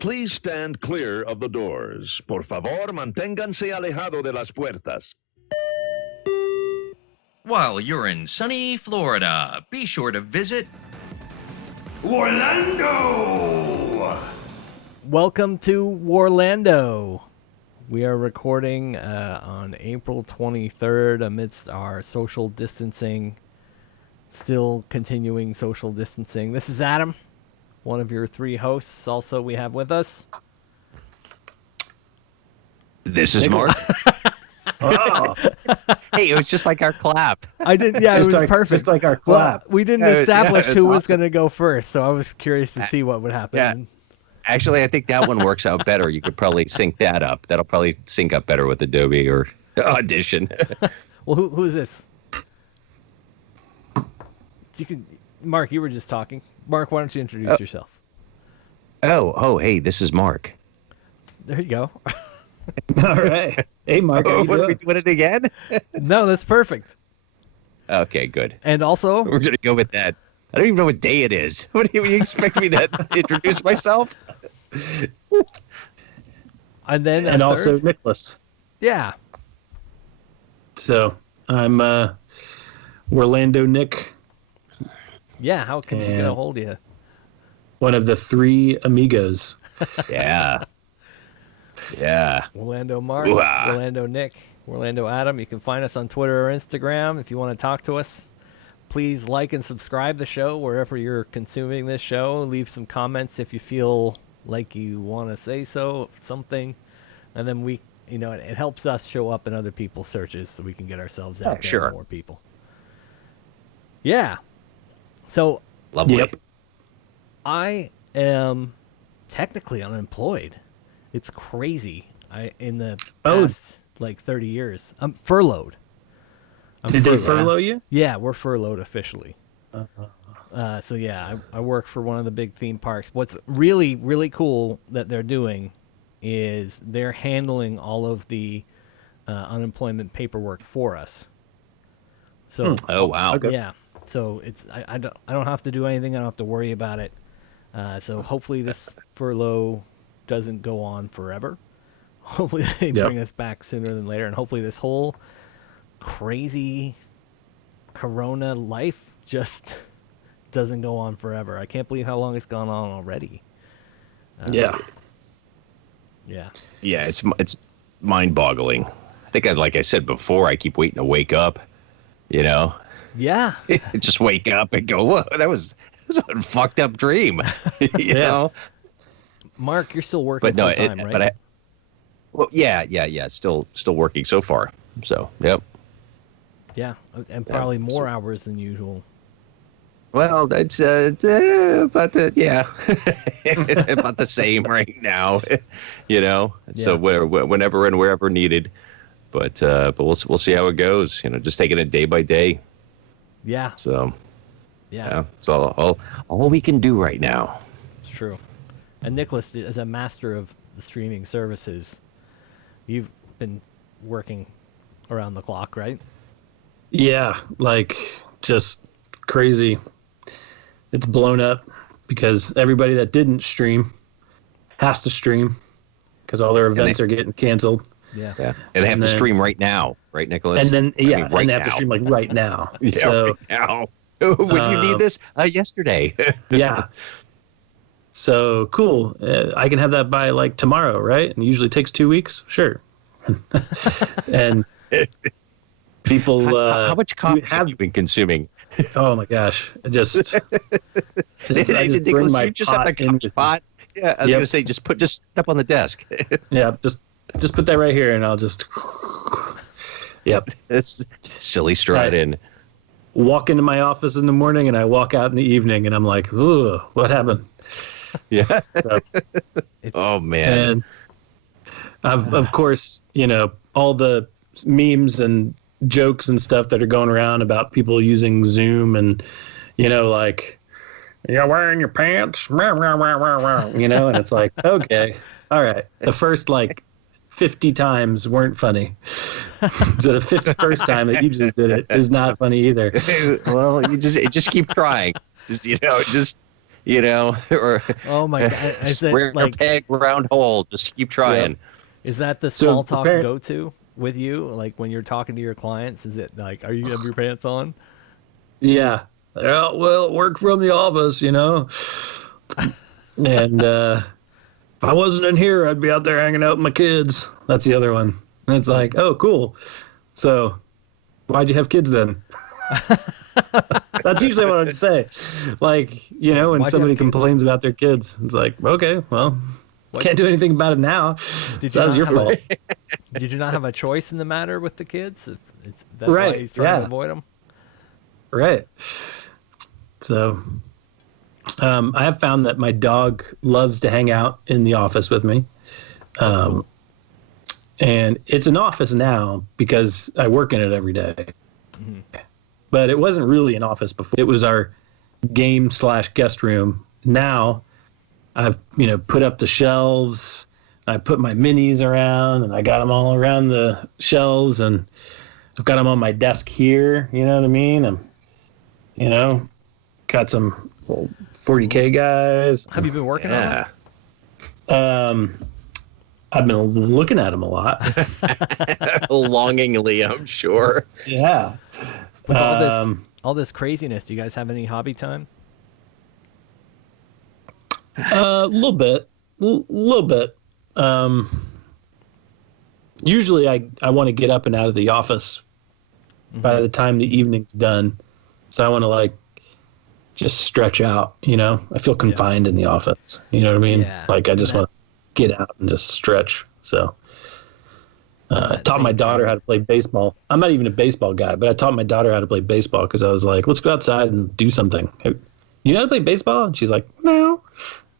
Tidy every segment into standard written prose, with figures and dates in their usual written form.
Please stand clear of the doors. Por favor, manténganse alejado de las puertas. While you're in sunny Florida, be sure to visit WARlando! Welcome to WARlando. We are recording on April 23rd amidst our social distancing, still continuing social distancing. This is Adam, one of your three hosts. Also, we have with us... This is Mark. Oh. Hey, it was just like our clap. I didn't. Yeah, it was perfect. Just like our clap. Well, we didn't establish who was awesome. going to go first, so I was curious to see what would happen. Yeah. Actually, I think that one works out better. You could probably sync that up. That'll probably sync up better with Adobe or Audition. Well, who is this? Mark, you were just talking. Mark, why don't you introduce yourself? Hey, this is Mark. There you go. All right. Hey, Mark. How you What, are we doing? doing it again? No, that's perfect. Okay, good. And also, We're going to go with that. I don't even know what day it is. What do you expect me to introduce myself? and then And a also third? Nicholas. Yeah. So I'm Warlando Nick, Yeah, how can we get a hold of you? one of the three amigos. Yeah. Yeah. Warlando Mark, Ooh-ah. Warlando Nick, Warlando Adam. You can find us on Twitter or Instagram if you want to talk to us. Please like and subscribe the show wherever you're consuming this show. Leave some comments if you feel like you want to say something. And then we, it helps us show up in other people's searches so we can get ourselves out there Sure. to more people. Yeah. So Lovely. Yep. I am technically unemployed. It's crazy. In the past 30 years, I'm furloughed. Did they furlough you? Yeah, we're furloughed officially. So yeah, I work for one of the big theme parks. What's really, really cool that they're doing is they're handling all of the unemployment paperwork for us. So Oh, wow. Okay. yeah, so it's I don't have to do anything. I don't have to worry about it. So hopefully this furlough doesn't go on forever. Hopefully they bring us back sooner than later, and hopefully this whole crazy corona life just doesn't go on forever. I can't believe how long it's gone on already. Yeah. Yeah. Yeah, it's mind-boggling. I think, like I said before, I keep waiting to wake up, Yeah. Just wake up and go, whoa, that was a fucked up dream, you know? Mark, you're still working full time, right? But yeah, still working so far. So, yep. Yeah, and probably more hours than usual. Well, that's about about the same right now, So whenever and wherever needed, but we'll see how it goes. Just taking it day by day. Yeah. So Yeah. So all we can do right now. It's true. And Nicholas, as a master of the streaming services, you've been working around the clock, right? Yeah, just crazy. It's blown up because everybody that didn't stream has to stream because all their events are getting canceled. Yeah. Yeah, and they have to stream right now, right, Nicholas? And then right and they have to now. stream right now. Yeah, So right now. Would you need this? Yesterday. yeah. So cool. I can have that by tomorrow, right? And it usually takes 2 weeks. Sure. And people. How much coffee have you been consuming? Oh my gosh! I just Nicholas, bring my you just have the coffee pot. Yeah, I was gonna say just sit up on the desk. Yeah, just put that right here, and I'll just. Yep. It's silly stride in. Walk into my office in the morning, and I walk out in the evening, and I'm like, "Ooh, what happened?" Yeah. So, Oh man. and of course, all the memes and jokes and stuff that are going around about people using Zoom and, you're wearing your pants, and it's like, okay, all right. The first 50 times weren't funny. So the 51st time that you just did it is not funny either. Well, you just keep trying. Just or Oh my God. Is square it like, peg, round hole. Just keep trying. is that the So small talk apparent- go-to with you? Like when you're talking to your clients, is it like, are you have your pants on? Yeah. Well, work from the office, And if I wasn't in here, I'd be out there hanging out with my kids. That's the other one. And it's like, oh, cool. So why'd you have kids then? That's usually what I'd say. Like, when Why'd you somebody have kids? complains about their kids, it's like, okay, well, can't do anything about it now. Did So you that was not your have fault. Did you not have a choice in the matter with the kids? That's why Right, he's trying to yeah. avoid them? Right. So I have found that my dog loves to hang out in the office with me. Cool. And it's an office now because I work in it every day. Mm-hmm. But it wasn't really an office before. It was our game/guest room. Now I've, put up the shelves. I put my minis around and I got them all around the shelves and I've got them on my desk here. You know what I mean? I'm, got some 40K guys. Have you been working on it? I've been looking at them a lot. Longingly, I'm sure. Yeah. With all this craziness, do you guys have any hobby time? A little bit. Usually I want to get up and out of the office by the time the evening's done. So I want to just stretch out, I feel confined in the office. You know what I mean? Yeah. Like I just want to get out and just stretch. So I taught my daughter how to play baseball. I'm not even a baseball guy, but I taught my daughter how to play baseball because I was like, let's go outside and do something. You know how to play baseball? And she's like, no.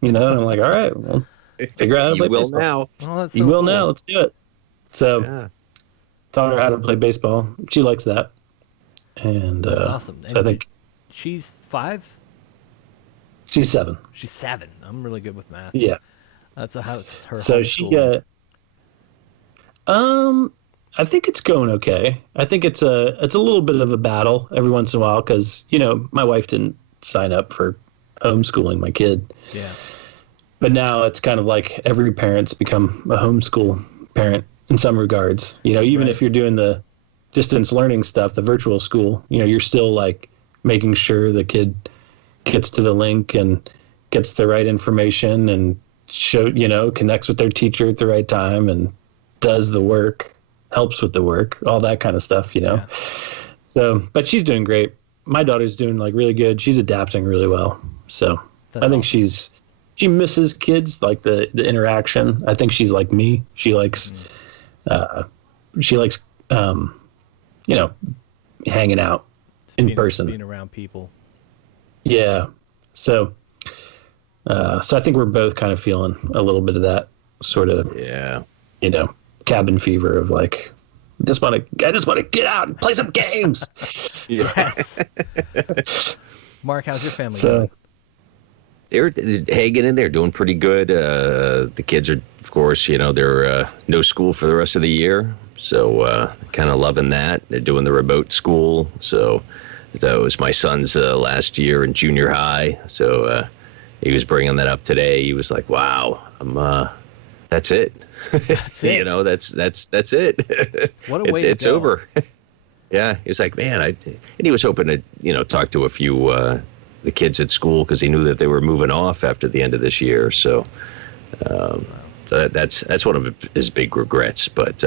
And I'm like, all right, well, figure out how to play baseball. Now. Oh, that's You so will cool. now. Let's do it. So Yeah. taught her how to play baseball. She likes that. And That's awesome. So I think She's 5? she's 7. She's 7. I'm really good with math. Yeah. That's how it's her. So she homeschooling. I think it's going okay. I think it's a little bit of a battle every once in a while because my wife didn't sign up for homeschooling my kid, Yeah. but now it's kind of like every parent's become a homeschool parent in some regards. Even if you're doing the distance learning stuff, the virtual school, you're still making sure the kid gets to the link and gets the right information and connects with their teacher at the right time and does the work, helps with the work, all that kind of stuff, Yeah. So, but she's doing great. My daughter's doing really good. She's adapting really well. So That's I think awesome. she misses kids, the interaction. I think she's like me. She likes, hanging out in person. Being around people. Yeah. So I think we're both kind of feeling a little bit of that sort of, Yeah. cabin fever of I just want to get out and play some games. Yes. Mark, how's your family So doing? They're hanging in there, doing pretty good. The kids are, of course, they're no school for the rest of the year. So kind of loving that. They're doing the remote school. So that was my son's last year in junior high. So he was bringing that up today. He was like, wow, that's it. That's it. That's it. What a way to It's go. over. Yeah. He was like, man, and he was hoping to, talk to a few the kids at school because he knew that they were moving off after the end of this year. So that's one of his big regrets. But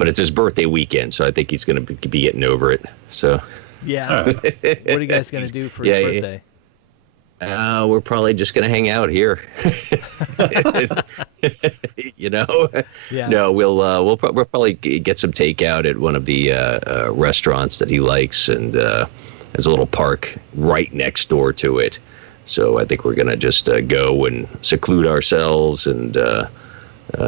it's his birthday weekend, so I think he's going to be getting over it. So Yeah. What are you guys going to do for his Yeah. birthday? we're probably just going to hang out here. Yeah. No, we'll probably get some takeout at one of the restaurants that he likes, and there's a little park right next door to it. So I think we're gonna just go and seclude ourselves and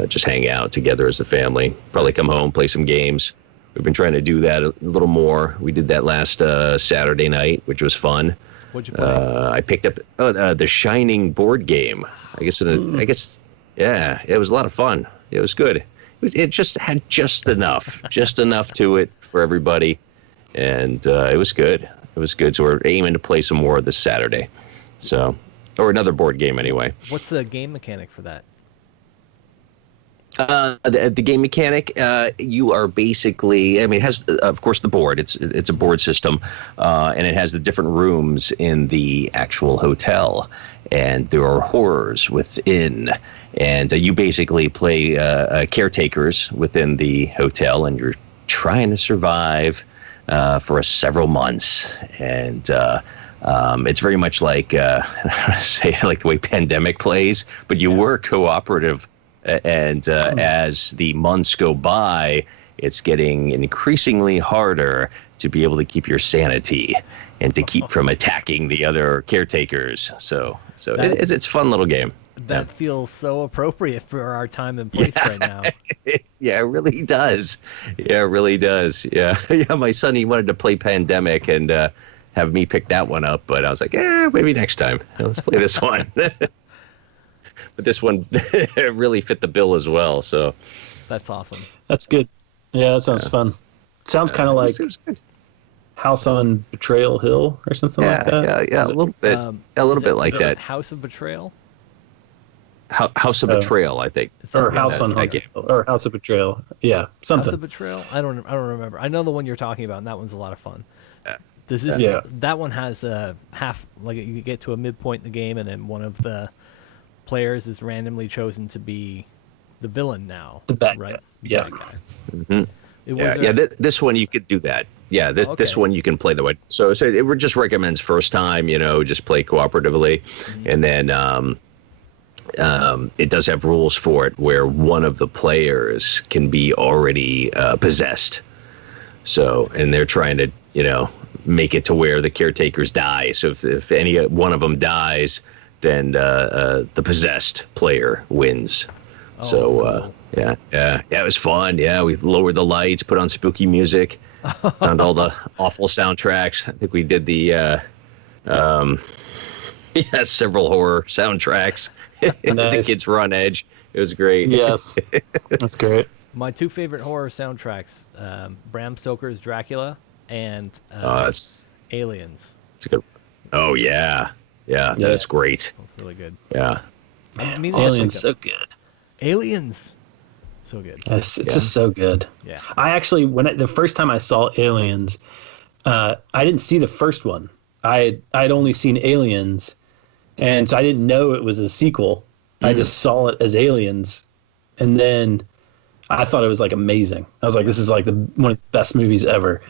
just hang out together as a family. Probably come home, play some games. We've been trying to do that a little more. We did that last Saturday night, which was fun. What'd you play? I picked up the Shining board game. I guess, yeah, it was a lot of fun. It was good. It just had just enough to it for everybody, and it was good. It was good. So we're aiming to play some more this Saturday. So, or another board game anyway. What's the game mechanic for that? The game mechanic, you are basically, I mean, it has, of course, the board. It's a board system, and it has the different rooms in the actual hotel, and there are horrors within, and you basically play caretakers within the hotel, and you're trying to survive for several months, and it's very much like say like the way Pandemic plays, but you work cooperative. And as the months go by, it's getting increasingly harder to be able to keep your sanity and to keep from attacking the other caretakers. So it's a fun little game. That feels so appropriate for our time and place right now. Yeah, it really does. Yeah, it really does. Yeah, yeah. My son, he wanted to play Pandemic and have me pick that one up, but I was like, maybe next time. Let's play this one. But this one really fit the bill as well. So that's awesome. That's good. Yeah, that sounds fun. Sounds kind of like House on Betrayal Hill or something like that. Yeah, a little bit. A little bit like that. House of Betrayal. House of Betrayal, I think. Or House on Hunger, or House of Betrayal. Yeah, something. House of Betrayal. I don't remember. I know the one you're talking about, and that one's a lot of fun. Does this? Yeah. That one has a half. Like you get to a midpoint in the game, and then one of the players is randomly chosen to be the villain now. The bad right? guy. Yeah. Mm-hmm. This one you could do that. Yeah, this one you can play the way. So it just recommends first time, just play cooperatively, and then it does have rules for it where one of the players can be already possessed. So and they're trying to make it to where the caretakers die. So if any one of them dies, then the possessed player wins. Yeah, it was fun. Yeah, we lowered the lights, put on spooky music, found all the awful soundtracks. I think we did the several horror soundtracks. Nice. The kids were on edge. It was great. Yes, that's great. My two favorite horror soundtracks: Bram Stoker's Dracula and Aliens. It's a good. Oh yeah. Yeah, that's great. That's really good. Yeah. Aliens, so good. Aliens, so good. It's just so good. Yeah. I actually, the first time I saw Aliens, I didn't see the first one. I'd only seen Aliens, and so I didn't know it was a sequel. I just saw it as Aliens, and then I thought it was like amazing. I was like, this is like one of the best movies ever.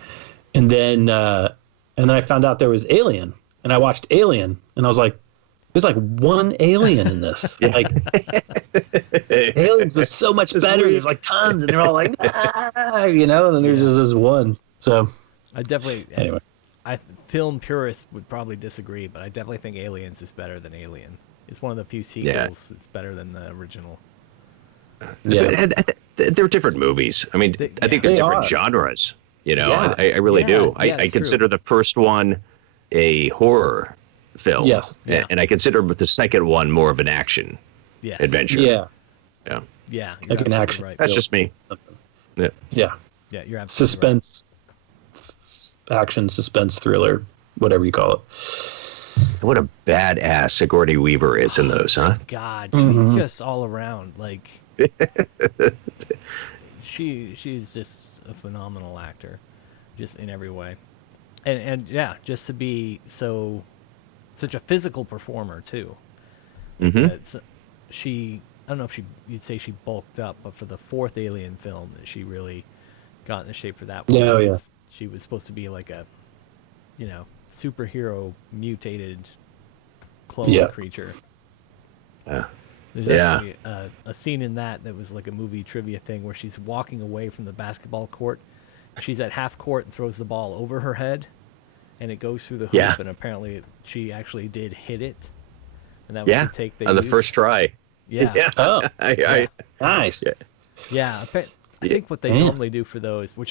And then I found out there was Alien. And I watched Alien, and I was like, there's like one alien in this. Like, Aliens was so much better. There's like tons, and they're all like, and then there's just this one. So I definitely, anyway, film purists would probably disagree, but I definitely think Aliens is better than Alien. It's one of the few sequels that's better than the original. Yeah, they're different movies. I mean, I think they're different genres. I really do. I consider the first one a horror film. Yes. And I consider the second one more of an action adventure. Yeah. Yeah. Like an action. Right. That's just me. Yeah. Yeah, you're absolutely suspense, action, suspense, thriller, whatever you call it. What a badass Sigourney Weaver is in those, huh? God, she's just all around. Like, she's just a phenomenal actor, just in every way. And just to be such a physical performer too. Mm-hmm. I don't know if you'd say she bulked up, but for the fourth Alien film, she really got into shape for that one. Yeah. She was supposed to be like a, superhero mutated clone creature. There's actually a scene in that was like a movie trivia thing where she's walking away from the basketball court. She's at half court and throws the ball over her head, and it goes through the hoop. And apparently, she actually did hit it, and that was the take they on used. the first try. Yeah. Oh, nice. Yeah. I think what they normally do for those, which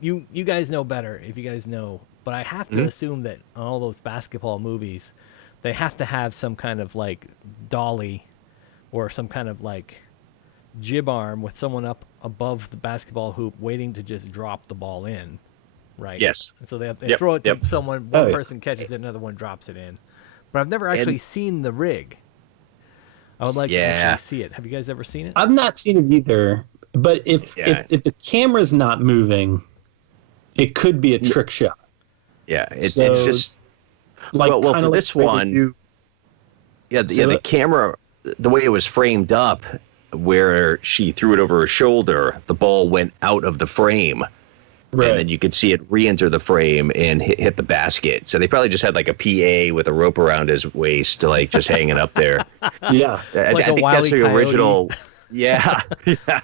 you guys know better if you guys know, but I have to assume that on all those basketball movies, they have to have some kind of like dolly, or some kind of like jib arm with someone up above the basketball hoop waiting to just drop the ball in. right? Yes. And so they Yep, throw it to yep. someone. Oh, One yeah. person catches it, another one drops it in. But I've never actually seen the rig. I would like to Yeah. actually see it. Have you guys ever seen it? I've not seen it either. But if the camera's not moving, it could be a trick shot. Yeah, it's So, just Like well kinda for like this the way they one. do- The camera, the way it was framed up, where she threw it over her shoulder, the ball went out of the frame. Right. And then you could see it re-enter the frame and hit the basket. So they probably just had like a PA with a rope around his waist, like just hanging up there. Yeah. Like I a think Wile that's the Coyote. original. Yeah. Yeah.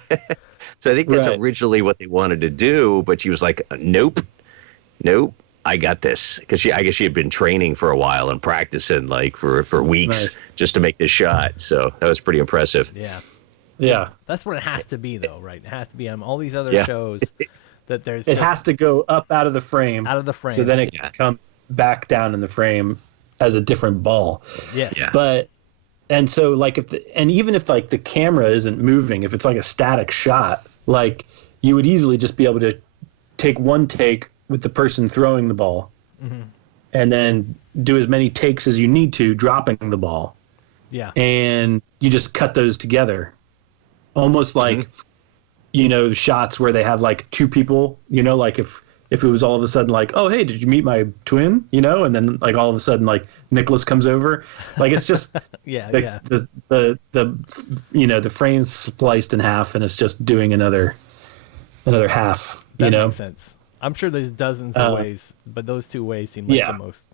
So I think that's Right. originally what they wanted to do, but she was like, nope, I got this. Because I guess she had been training for a while and practicing like for weeks Nice. just to make this shot. So that was pretty impressive. Yeah. Yeah. That's what it has to be, though, right? It has to be on all these other Yeah. shows that there's It just has to go up out of the frame. out of the frame. So then it can come back down in the frame as a different ball. Yes. Yeah. But and so like even if like the camera isn't moving, if it's like a static shot, like you would easily just be able to take one take with the person throwing the ball, and then do as many takes as you need to dropping the ball, Yeah. and you just cut those together, almost like shots where they have like two people, like if it was all of a sudden like, oh hey, did you meet my twin, and then like all of a sudden like Nicholas comes over, like it's just Yeah. the frame's spliced in half and it's just doing another half. That makes sense. I'm sure there's dozens of ways, but those two ways seem like yeah. the most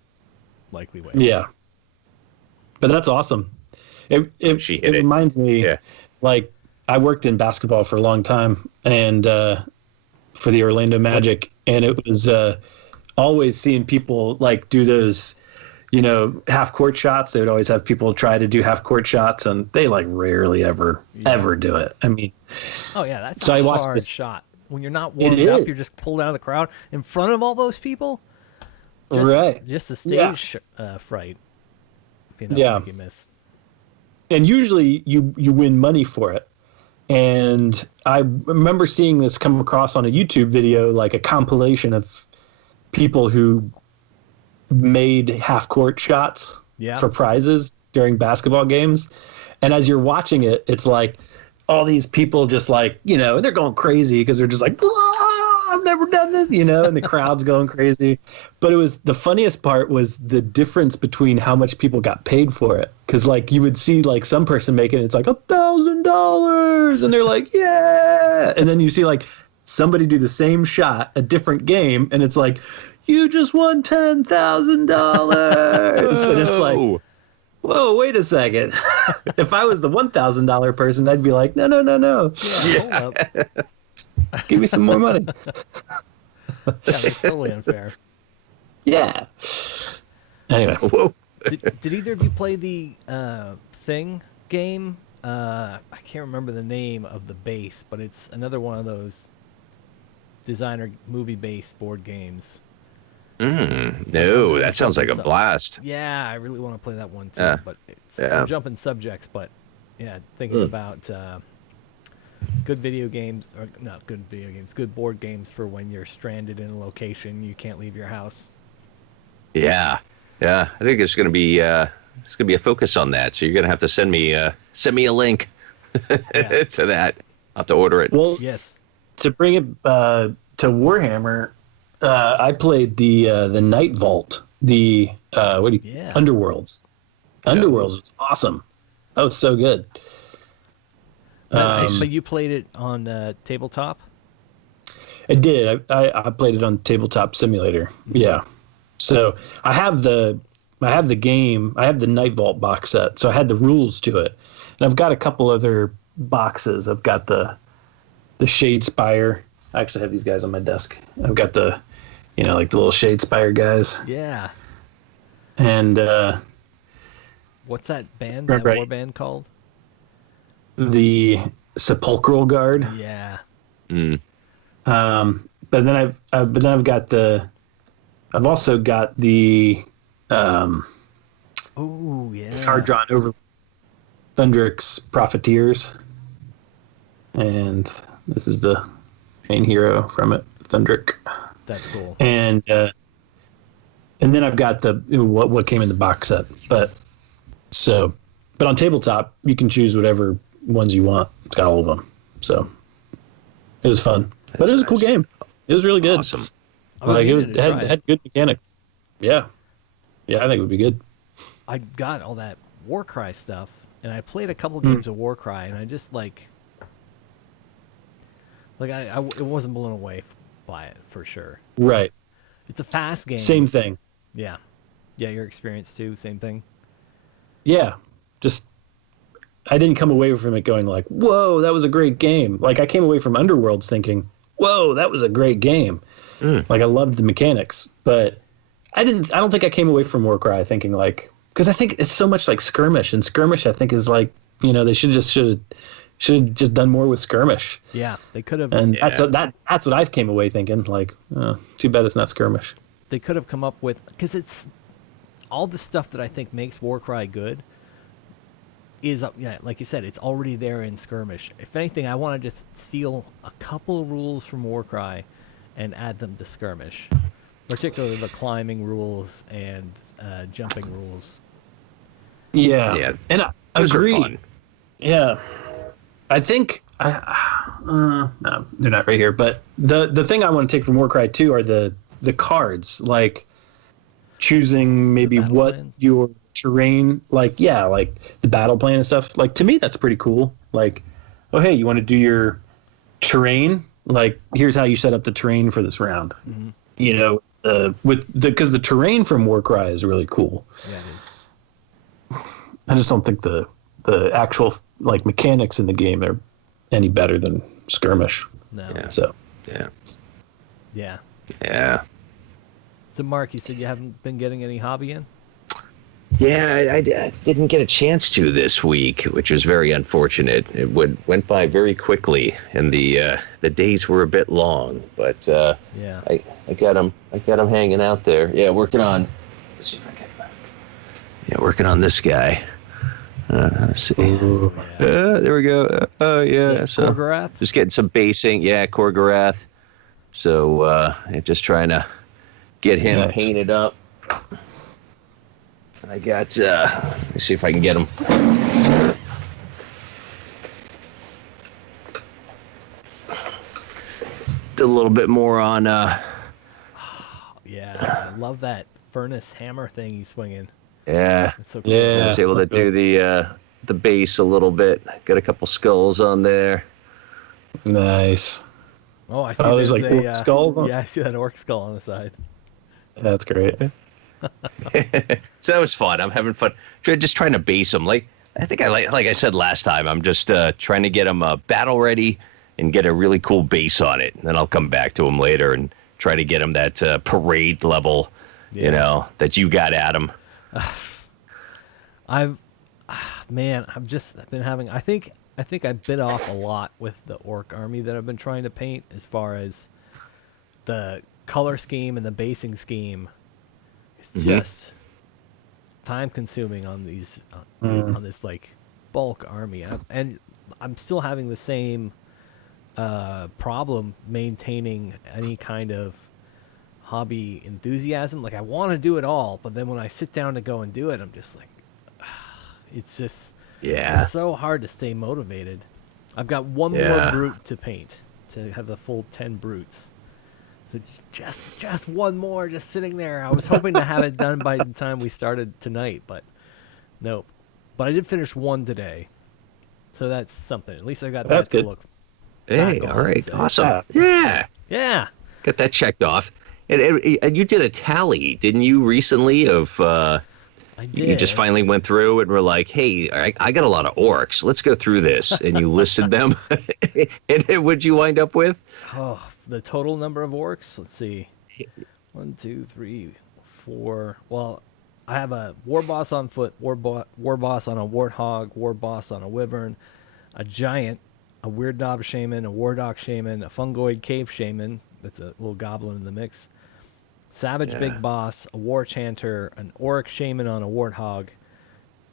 likely way. Yeah. But that's awesome. It reminds me, like, I worked in basketball for a long time, and for the Orlando Magic, and it was always seeing people like do those, half court shots. They would always have people try to do half court shots, and they like rarely ever do it. I mean, Oh yeah, that's So a I watched hard this- shot. When you're not warmed It up, is. you're just pulled out of the crowd in front of all those people. Just, Right. Just the Yeah. stage fright. If you Yeah. you miss. and usually you win money for it. And I remember seeing this come across on a YouTube video, like a compilation of people who made half court shots Yeah. for prizes during basketball games. And as you're watching it, it's like all these people just like, they're going crazy because they're just like, "Ah, I've never done this, and the crowd's going crazy. But it was the funniest part was the difference between how much people got paid for it. Because like you would see like some person making it's like $1,000 and they're like, yeah. And then you see like somebody do the same shot, a different game, and it's like, you just won $10,000. And it's like, whoa, wait a second. If I was the $1,000 person, I'd be like, no. Yeah, hold up. Give me some more money. Yeah, that's totally unfair. Yeah. Anyway. Whoa. Did either of you play the Thing game? I can't remember the name of the base, but it's another one of those designer movie-based board games. No, that sounds like a blast. Yeah, I really want to play that one too, Yeah. but it's Yeah. I'm jumping subjects. But yeah, thinking about good video games, or not good video games, good board games for when you're stranded in a location you can't leave your house. Yeah. I think it's gonna be a focus on that. So you're gonna have to send me a link Yeah. to that. I'll have to order it. Well, Yes. to bring it to Warhammer, I played the Night Vault, the Yeah. Underworlds. Underworlds was awesome. That was so good. But you played it on tabletop? I did. I played it on Tabletop Simulator. Yeah. So I have the game. I have the Night Vault box set. So I had the rules to it, and I've got a couple other boxes. I've got the Shade Spire. I actually have these guys on my desk. I've got the, like the little Shade Spire guys, Yeah. and What's that band? Right, That right. war band called? the Sepulchral Guard. Yeah. But then I've got I've also got the Oh yeah. card drawn over Thundrix Profiteers, and this is the main hero from it, Thundrick. That's cool. And then I've got the what came in the box set. But on tabletop, you can choose whatever ones you want. It's got all of them. So it was fun. But it was a cool game. It was really good. Awesome. Like it had good mechanics. Yeah. Yeah, I think it would be good. I got all that Warcry stuff, and I played a couple games of Warcry, and I just like I it wasn't blown away by it for sure. Right. It's a fast game. Same thing. Yeah. Yeah, your experience too, same thing. Yeah. Just I didn't come away from it going like, whoa, that was a great game. Like I came away from Underworlds thinking, whoa, that was a great game. Like I loved the mechanics, but I don't think I came away from Warcry thinking like, because I think it's so much like Skirmish, and Skirmish I think is like, they should have just done more with Skirmish. Yeah, they could have. And that's what I came away thinking. Like, too bad it's not Skirmish. They could have come up with, because it's all the stuff that I think makes Warcry good is, like you said, it's already there in Skirmish. If anything, I want to just steal a couple rules from Warcry and add them to Skirmish, particularly the climbing rules and jumping rules. Yeah, and I agree. Fun. Yeah, I think no, they're not right here. But the thing I want to take from Warcry 2 are the cards, like choosing maybe what plan. Your terrain, like the battle plan and stuff. Like to me, that's pretty cool. Like, oh hey, you want to do your terrain? Like here's how you set up the terrain for this round. Mm-hmm. Because the terrain from Warcry is really cool. Yeah, it is. I just don't think the actual like mechanics in the game are any better than Skirmish. No. Yeah. So. Yeah. Yeah. Yeah. So Mark, you said you haven't been getting any hobby in? Yeah, I didn't get a chance to this week, which was very unfortunate. It went by very quickly, and the days were a bit long. But yeah, I got them hanging out there. Yeah, working on. Let's see if I can. Yeah, working on this guy. Let's see. Ooh, yeah. There we go. Oh yeah. So Korgorath? Just getting some basing. Yeah, Korgorath. So just trying to get him painted up. I got, let me see if I can get him. A little bit more on, yeah, I love that furnace hammer thing he's swinging. Yeah. That's so cool. Yeah. I was able to do the base a little bit. Got a couple skulls on there. Nice. Oh, I see there's like orc skulls on? Yeah, I see that orc skull on the side. That's great. So that was fun. I'm having fun. Just trying to base them. Like I said last time, I'm just trying to get them battle ready and get a really cool base on it. And then I'll come back to them later and try to get them that parade level, that you got at them. I've been having. I think I bit off a lot with the orc army that I've been trying to paint, as far as the color scheme and the basing scheme. It's just time consuming on these on this like bulk army, and I'm still having the same problem maintaining any kind of hobby enthusiasm. Like I want to do it all, but then when I sit down to go and do it, I'm just like, it's just so hard to stay motivated. I've got one more brute to paint to have the full 10 brutes. So just one more just sitting there. I was hoping to have it done by the time we started tonight, but nope. But I did finish one today. So that's something. At least I got that to look Hey, all right. Awesome. Yeah. Yeah. Got that checked off. And you did a tally, didn't you, recently of I did. You just finally went through and were like, hey, I got a lot of orcs. Let's go through this. And you listed them. And what'd you wind up with? Oh, the total number of orcs? Let's see. 1, 2, 3, 4. Well, I have a war boss on foot, war boss on a warthog, war boss on a wyvern, a giant, a weird knob shaman, a wardog shaman, a fungoid cave shaman. That's a little goblin in the mix. Savage big boss, a war chanter, an auric shaman on a warthog,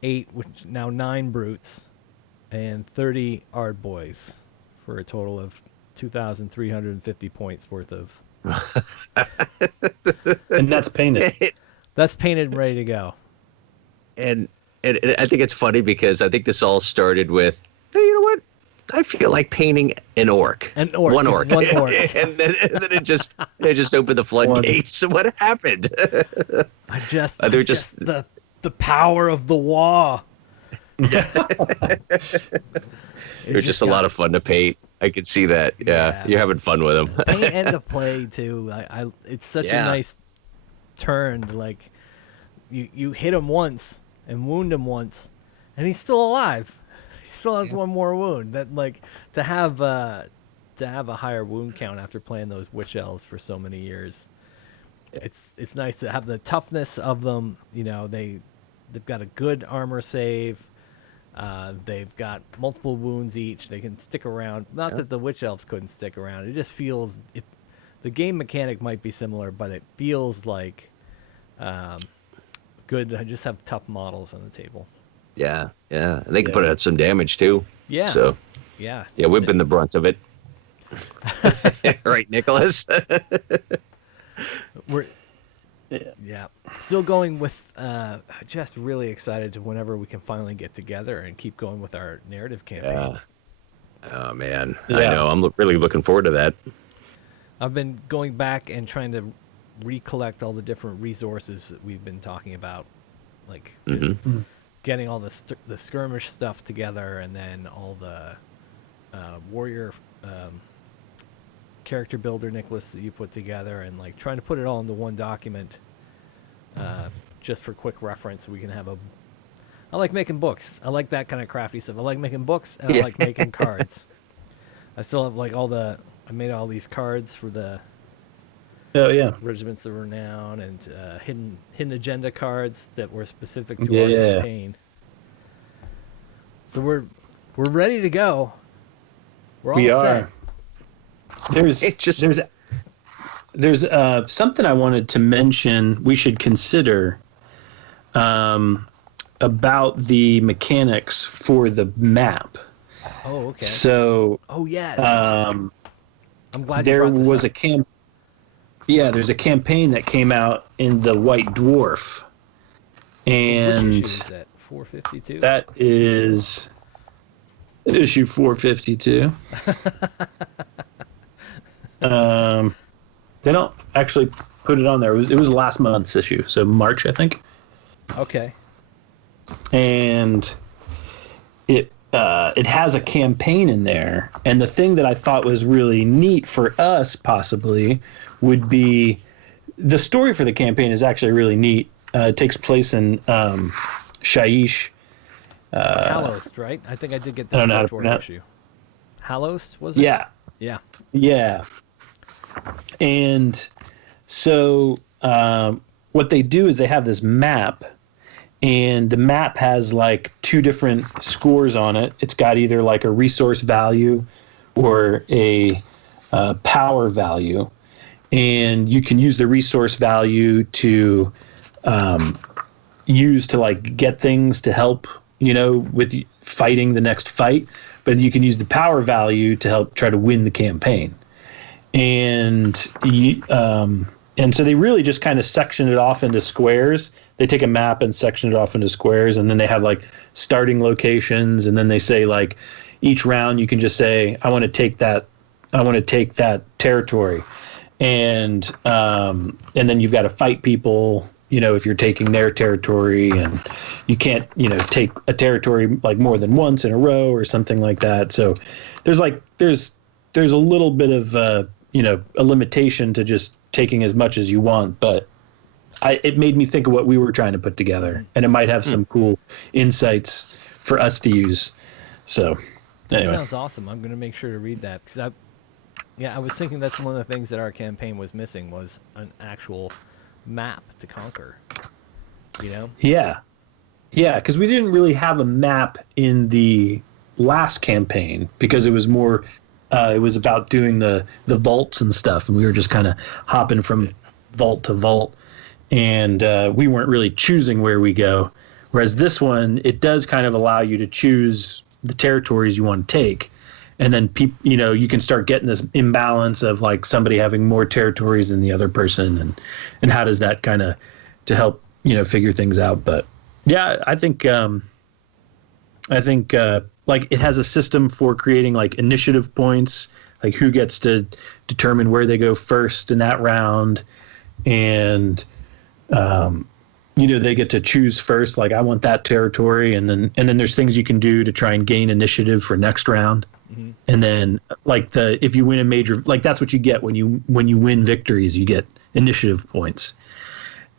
8, which now 9 brutes, and 30 ard boys, for a total of 2,350 points worth of And that's painted. That's painted and ready to go. And I think it's funny because I think this all started with, hey, you know what? I feel like painting an orc. One orc. One orc. and then it just opened the floodgates. What happened? They're just the power of the war. They're just a lot of fun to paint. I could see that. Yeah. You're having fun with them. Paint and the play too. It's such a nice turn. Like you hit him once and wound him once, and he's still alive. He still has one more wound. That to have a higher wound count after playing those witch elves for so many years. It's nice to have the toughness of them. You know, they've got a good armor save. They've got multiple wounds each. They can stick around. Not that the witch elves couldn't stick around. It just feels the game mechanic might be similar, but it feels like good. I just have tough models on the table. Yeah. And they can put out some damage too. Yeah. So. Yeah, we've been the brunt of it. Right, Nicholas? We're still going with just really excited to whenever we can finally get together and keep going with our narrative campaign. Oh man, I know. I'm really looking forward to that. I've been going back and trying to recollect all the different resources that we've been talking about, like just getting all the skirmish stuff together, and then all the warrior character builder, Nicholas, that you put together, and like trying to put it all into one document, just for quick reference. So we can have I like making books. I like that kind of crafty stuff. I like making books, and I like making cards. I still have I made all these cards for the Regiments of Renown and hidden agenda cards that were specific to our campaign. So we're ready to go. We're all set. There's something I wanted to mention we should consider about the mechanics for the map. Oh, okay. So. Oh, yes. I'm glad there you brought this was up. there's a campaign that came out in the White Dwarf, and which issue is that? 452. That is issue 452. They don't actually put it on there. It was last month's issue, so March, I think. Okay. And it has a campaign in there, and the thing that I thought was really neat for us possibly would be the story for the campaign is actually really neat. It takes place in Shaiish. Halost, right? I think I did get this issue. Halost, was it? Yeah. Yeah. Yeah. And so what they do is they have this map, and the map has like two different scores on it. It's got either like a resource value or a power value, and you can use the resource value to use to like get things to help, with fighting the next fight, but you can use the power value to help try to win the campaign. And so they really just kind of section it off into squares. They take a map and section it off into squares, and then they have like starting locations, and then they say like each round you can just say, I want to take that territory, and then you've got to fight people, if you're taking their territory, and you can't take a territory like more than once in a row or something like that. So there's a little bit of a limitation to just taking as much as you want, but it made me think of what we were trying to put together, and it might have some cool insights for us to use. So anyway. That sounds awesome. I'm going to make sure to read that, because I was thinking that's one of the things that our campaign was missing, was an actual map to conquer. Yeah, because we didn't really have a map in the last campaign, because it was more it was about doing the vaults and stuff, and we were just kind of hopping from vault to vault, and we weren't really choosing where we go. Whereas this one, it does kind of allow you to choose the territories you want to take, and then you can start getting this imbalance of like somebody having more territories than the other person, and how does that kind of to help figure things out. But yeah, I think like it has a system for creating like initiative points, like who gets to determine where they go first in that round, and they get to choose first, like I want that territory, and then there's things you can do to try and gain initiative for next round. Mm-hmm. And then like if you win a major, like that's what you get when you win victories, you get initiative points.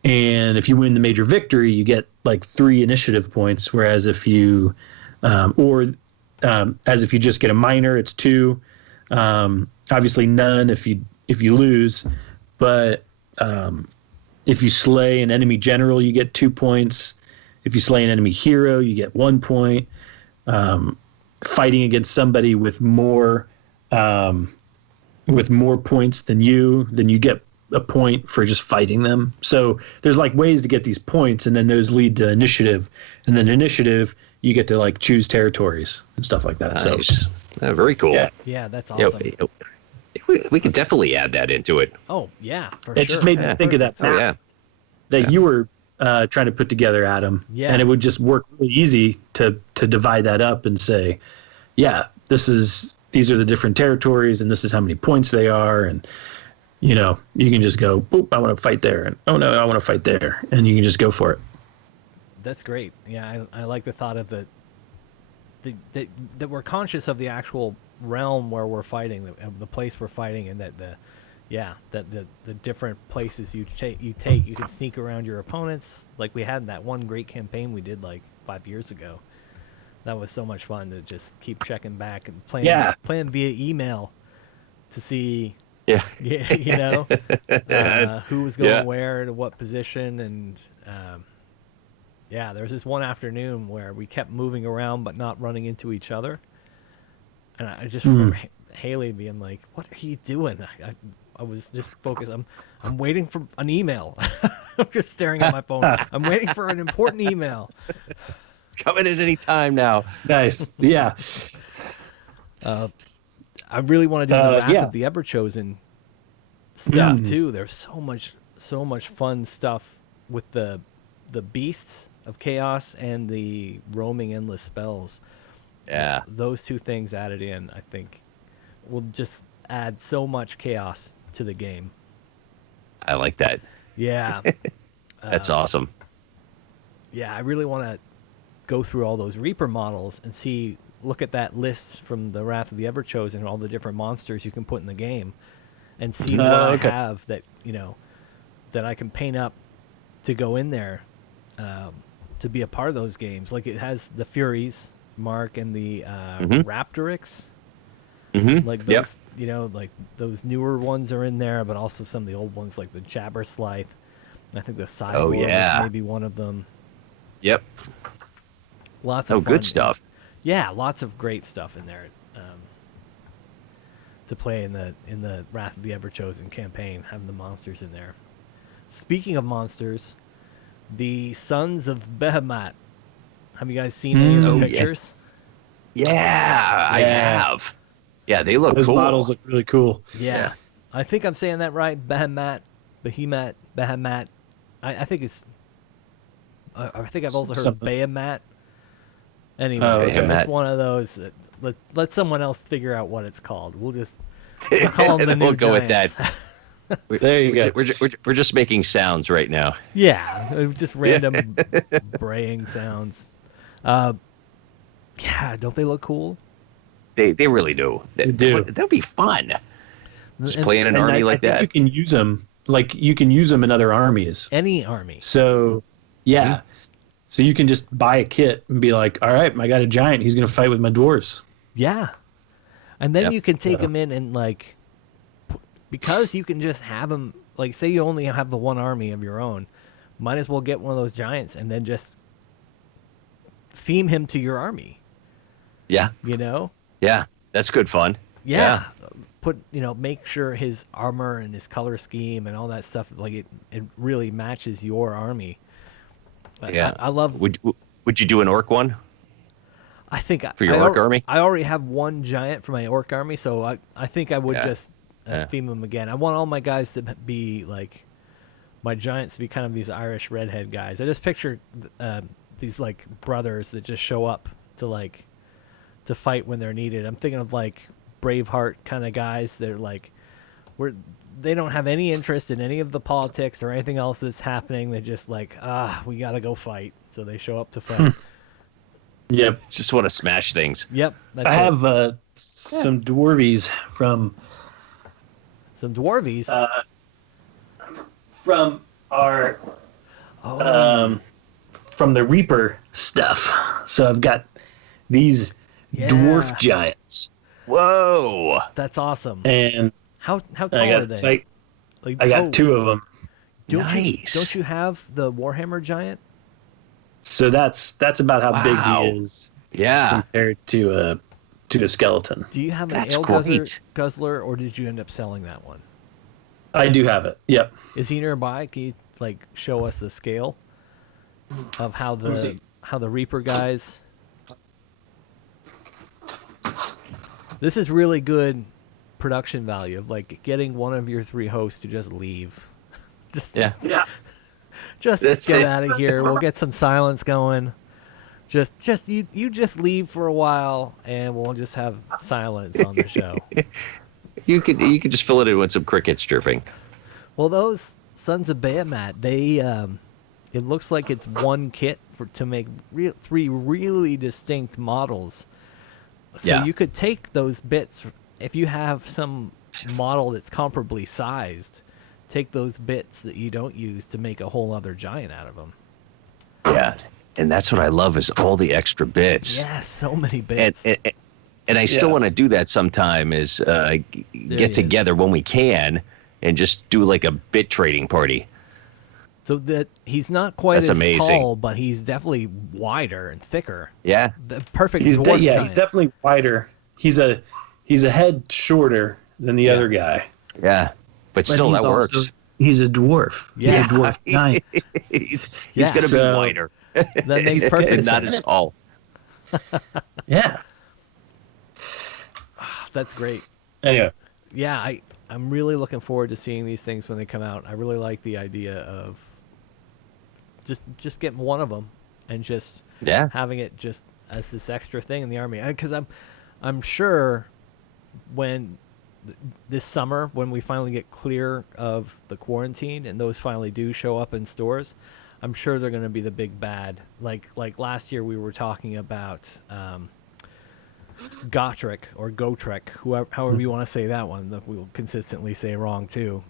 And if you win the major victory, you get like 3 initiative points, whereas if you as if you just get a minor, it's 2. Obviously none if you lose, but if you slay an enemy general, you get 2 points. If you slay an enemy hero, you get 1 point. Fighting against somebody with more points than you get a point for just fighting them. So there's like ways to get these points, and then those lead to initiative, and then initiative you get to like choose territories and stuff like that. Nice. So very cool. Yeah, that's awesome. We could definitely add that into it. Oh yeah, for it sure. Just made me think of that map that you were trying to put together, Adam. Yeah. And it would just work really easy to divide that up and say, yeah, these are the different territories, and this is how many points they are, and you can just go, boop, I want to fight there, and oh no, I want to fight there, and you can just go for it. That's great. Yeah, I like the thought of that we're conscious of the actual realm where we're fighting, the place we're fighting, and that the different places you take, you can sneak around your opponents, like we had in that one great campaign we did like 5 years ago. That was so much fun to just keep checking back and playing via email to see who was going where to what position, and there was this one afternoon where we kept moving around but not running into each other, and I just remember Haley being like, "What are you doing?" I was just focused. I'm waiting for an email. I'm just staring at my phone. I'm waiting for an important email. It's coming at any time now. Nice. Yeah. I really want to do the Wrath of the Ever-Chosen stuff too. There's so much fun stuff with the beasts of chaos and the roaming endless spells. Yeah. Those 2 things added in, I think, will just add so much chaos to the game. I like that. Yeah. That's awesome. Yeah, I really want to go through all those Reaper models and look at that list from the Wrath of the Ever-Chosen and all the different monsters you can put in the game, and see what I have that that I can paint up to go in there to be a part of those games. Like it has the Furies Mark and the Raptorix. Mm-hmm. Like those, like those newer ones are in there, but also some of the old ones like the Jabberslythe. I think the Cyborg is maybe one of them. Yep. Lots of fun. Good stuff. Yeah, lots of great stuff in there to play in the Wrath of the Ever-Chosen campaign, having the monsters in there. Speaking of monsters, the Sons of Behemoth. Have you guys seen any of the pictures? Yeah, I have. Yeah, they look Those cool. Those models look really cool. Yeah. I think I'm saying that right. Behemoth. I think it's. I think I've also heard of Behemoth. Anyway, it's one of those. Let someone else figure out what it's called. We'll call them the new we'll go Giants. with that. There you go. We're just making sounds right now. Yeah, just random braying sounds. Don't they look cool? They really do. They do. That'd be fun. Just playing an army like that. You can use them. Like you can use them in other armies. Any army. So yeah. Mm-hmm. So you can just buy a kit and be like, all right, I got a giant. He's going to fight with my dwarves. Yeah. And then you can take them in and like, because you can just have them, like say you only have the one army of your own, might as well get one of those giants and then just theme him to your army. Yeah. Yeah. That's good fun. Yeah. Make sure his armor and his color scheme and all that stuff, like it really matches your army. I love. Would you do an orc one? I think For your orc army? I already have one giant for my orc army, so I think I would just theme them again. I want all my guys to be like my giants to be kind of these Irish redhead guys. I just picture these like brothers that just show up to fight when they're needed. I'm thinking of like Braveheart kind of guys. They're like they don't have any interest in any of the politics or anything else that's happening. They just like we gotta go fight, so they show up to fight. Yep. Just want to smash things. Yep. That's I have some dwarvies from from our from the Reaper stuff. So I've got these dwarf giants. Whoa. That's awesome. And how tall are they? So I got 2 of them. Don't you have the Warhammer giant? So that's about how big he is. Yeah. Compared to a skeleton. Do you have an That's ale great. guzzler, or did you end up selling that one? I do have it. Yep. Is he nearby? Can you like show us the scale of how the Reaper guys? This is really good production value of like getting one of your 3 hosts to just leave. Yeah. Just That's get it. out of here. We'll get some silence going. Just you just leave for a while, and we'll just have silence on the show. You could just fill it in with some crickets chirping. Well, those Sons of Bahamut, they it looks like it's one kit to make 3 really distinct models. So you could take those bits if you have some model that's comparably sized. Take those bits that you don't use to make a whole other giant out of them. Yeah, and that's what I love is all the extra bits. Yeah, so many bits. And I still want to do that sometime is get together when we can and just do like a bit trading party. So that he's not quite That's as amazing. tall, but he's definitely wider and thicker. Yeah. The perfect He's dwarf giant. he's definitely wider. He's a head shorter than the other guy. Yeah. But still, he's that works. also- He's a dwarf. Yes. He's a dwarf giant. he's Yeah. going to be So- wider. That makes perfect and not sense. as tall. Yeah. That's great. Anyway. Yeah, I'm really looking forward to seeing these things when they come out. I really like the idea of just getting one of them and just having it just as this extra thing in the army. Because I'm sure when this summer, when we finally get clear of the quarantine and those finally do show up in stores, I'm sure they're going to be the big bad. Like last year we were talking about Gotrek or Gotrek, however you want to say that one, that we'll consistently say wrong too.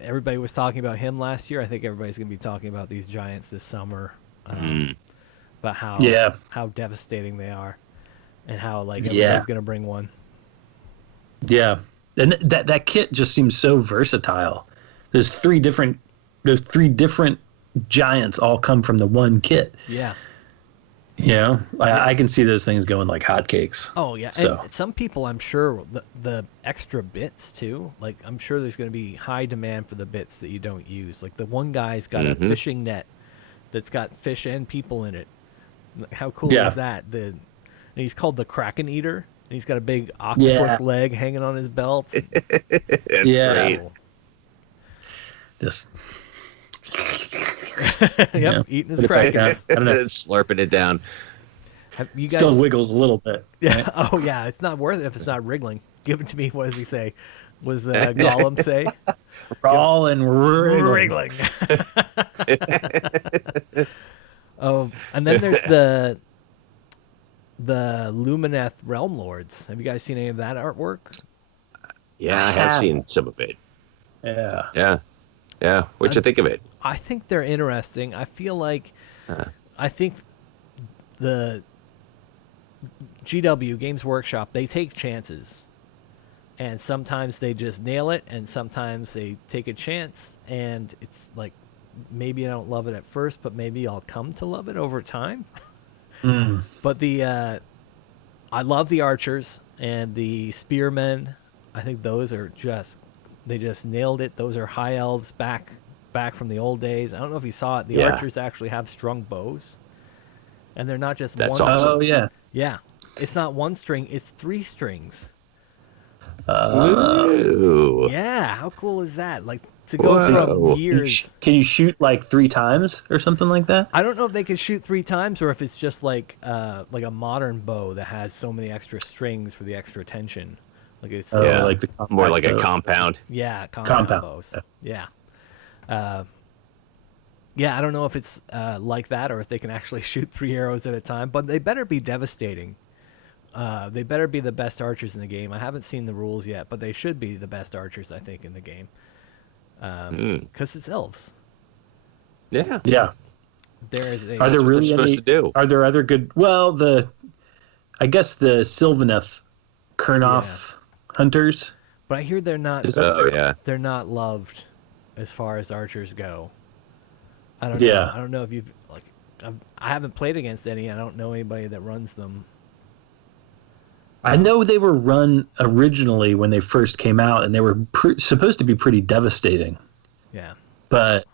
Everybody was talking about him last year. I think everybody's going to be talking about these giants this summer, about how devastating they are, and how like everybody's going to bring one. Yeah, and that kit just seems so versatile. There's three different giants all come from the one kit. Yeah. You know, I can see those things going like hotcakes. Oh yeah, So. and some people, I'm sure, the extra bits too. Like I'm sure there's going to be high demand for the bits that you don't use. Like the one guy's got a fishing net that's got fish and people in it. How cool is that? And he's called the Kraken Eater. And he's got a big octopus leg hanging on his belt. That's great. Just Eating his krakens. I don't know. Slurping it down. You guys Still wiggles a little bit. Yeah. Oh yeah, it's not worth it if it's not wriggling. Give it to me. What does he say? Was Gollum say? Raw and Wriggling. And then there's the Lumineth Realm Lords. Have you guys seen any of that artwork? Yeah, I have seen some of it. Yeah. Yeah. What'd you think of it? I think they're interesting. I feel like I think the GW Games Workshop, they take chances. And sometimes they just nail it, and sometimes they take a chance, and it's like maybe I don't love it at first, but maybe I'll come to love it over time. But I love the archers and the spearmen. I think those are they just nailed it. Those are high elves back from the old days. I don't know if you saw it. The archers actually have strung bows, and they're not just That's one. awesome. Oh yeah. Yeah, it's not one string; it's 3 strings. Ooh. Yeah, how cool is that? Like to go Whoa. from years. Can you shoot like 3 times or something like that? I don't know if they can shoot 3 times or if it's just like a modern bow that has so many extra strings for the extra tension. Like it's Yeah, like the more like a compact bow. compound. yeah, compound bows. Yeah. Yeah, I don't know if it's like that or if they can actually shoot 3 arrows at a time, but they better be devastating. They better be the best archers in the game. I haven't seen the rules yet, but they should be the best archers, I think, in the game. Because it's elves. Yeah. Yeah. There's a. Are there what really they're supposed any? to do. Are there other good? Well, I guess the Sylvaneth Kurnoth hunters. But I hear they're not. Oh yeah. They're not loved as far as archers go. I don't Yeah. know. I don't know if you've like. I haven't played against any. I don't know anybody that runs them. I know they were run originally when they first came out, and they were supposed to be pretty devastating. Yeah. But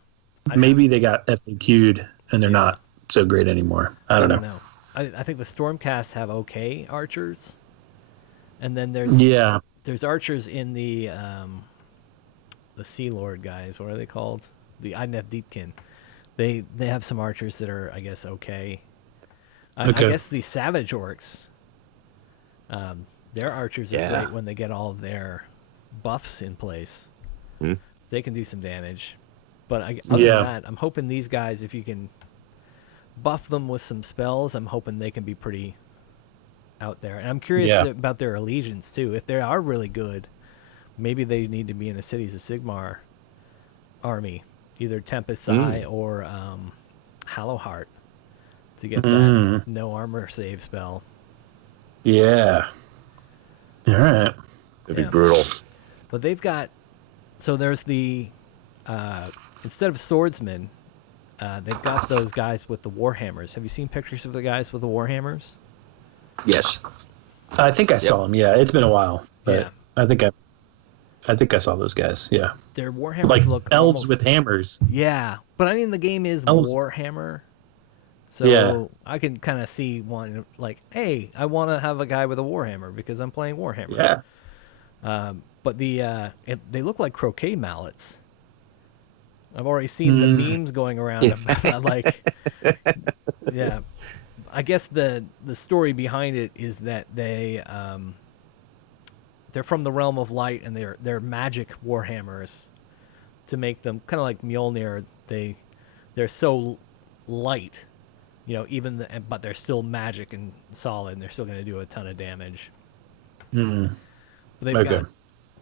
maybe they got FAQ'd and they're not so great anymore. I don't know. I think the Stormcasts have okay archers, and then there's archers in the Sea Lord guys. What are they called? The Idneth Deepkin. They have some archers that are, I guess, okay. I guess the Savage Orcs. Their archers are great when they get all of their buffs in place. They can do some damage. But other than that, I'm hoping these guys, if you can buff them with some spells, I'm hoping they can be pretty out there. And I'm curious about their allegiance, too. If they are really good, maybe they need to be in a Cities of Sigmar army, either Tempest Eye or Hallowheart, to get that no armor save spell. Yeah. All right. It'd be brutal. But they've got, so there's the, instead of swordsmen, they've got those guys with the warhammers. Have you seen pictures of the guys with the warhammers? Yes. I think I saw them. Yeah, it's been a while, but Yeah. I think I saw those guys. Yeah. Their warhammers Like look elves almost, with hammers. Yeah, but I mean the game is Elves. Warhammer, so Yeah. I can kind of see one like, hey, I want to have a guy with a warhammer because I'm playing Warhammer. Yeah. But they look like croquet mallets. I've already seen the memes going around about like, yeah. I guess the story behind it is that they're from the realm of light and they're magic warhammers. To make them kind of like Mjolnir, they're so light, but they're still magic and solid, and they're still going to do a ton of damage. But they've got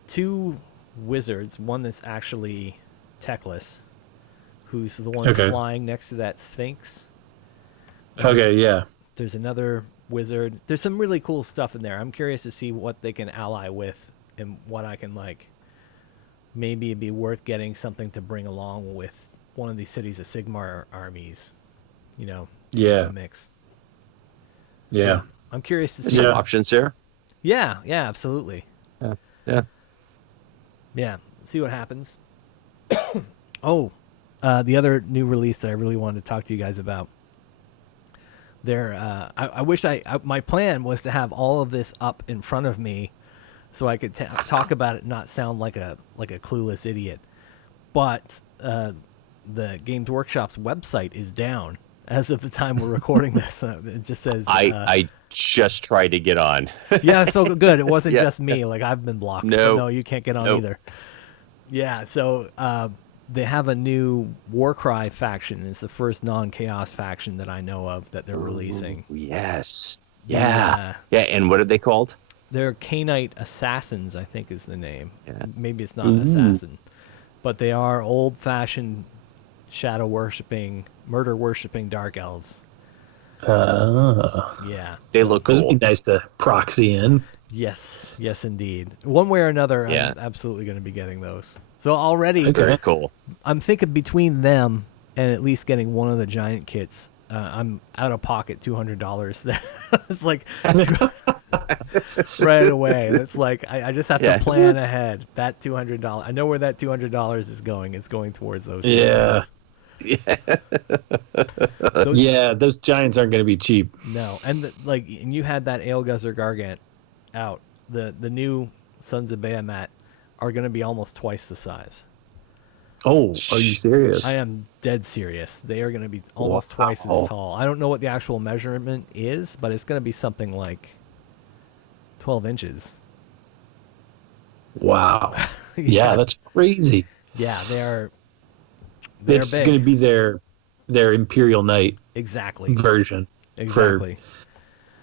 2 wizards, one that's actually techless, who's the one flying next to that Sphinx. Okay, yeah. There's another wizard. There's some really cool stuff in there. I'm curious to see what they can ally with and what I can like. Maybe it'd be worth getting something to bring along with one of these Cities of Sigmar armies, in the mix. Yeah. I'm curious to There's see. some options here. Yeah, absolutely. Yeah. Yeah, see what happens. The other new release that I really wanted to talk to you guys about. I wish my plan was to have all of this up in front of me so I could talk about it and not sound like a clueless idiot. But the Games Workshop's website is down as of the time we're recording this. It just says... I just tried to get on. Yeah, so good. It wasn't just me. Like, I've been blocked. No. No, you can't get on either. Yeah, so they have a new Warcry faction. It's the first non-chaos faction that I know of that they're releasing. Yes. Yeah. Yeah, and what are they called? They're Cainite Assassins, I think is the name. Yeah. Maybe it's not assassin. But they are old-fashioned shadow-worshipping, murder-worshipping dark elves. Yeah. They look cool. It'd be nice to proxy in. Yes, indeed. One way or another, I'm absolutely going to be getting those. So already, Very cool. I'm thinking between them and at least getting one of the giant kits, I'm out of pocket $200. It's like right away. It's like I just have to plan ahead. That $200. I know where that $200 is going. It's going towards those. Yeah. things. Those giants aren't going to be cheap. No, and and you had that Aelguzar Gargant out. The new Sons of Behemat are going to be almost twice the size. Oh, are you serious? I am dead serious. They are going to be almost twice as tall. I don't know what the actual measurement is, but it's going to be something like 12 inches. Wow. Yeah, that's crazy. Yeah, they're It's big. going to be their Imperial Knight Exactly. version. Exactly.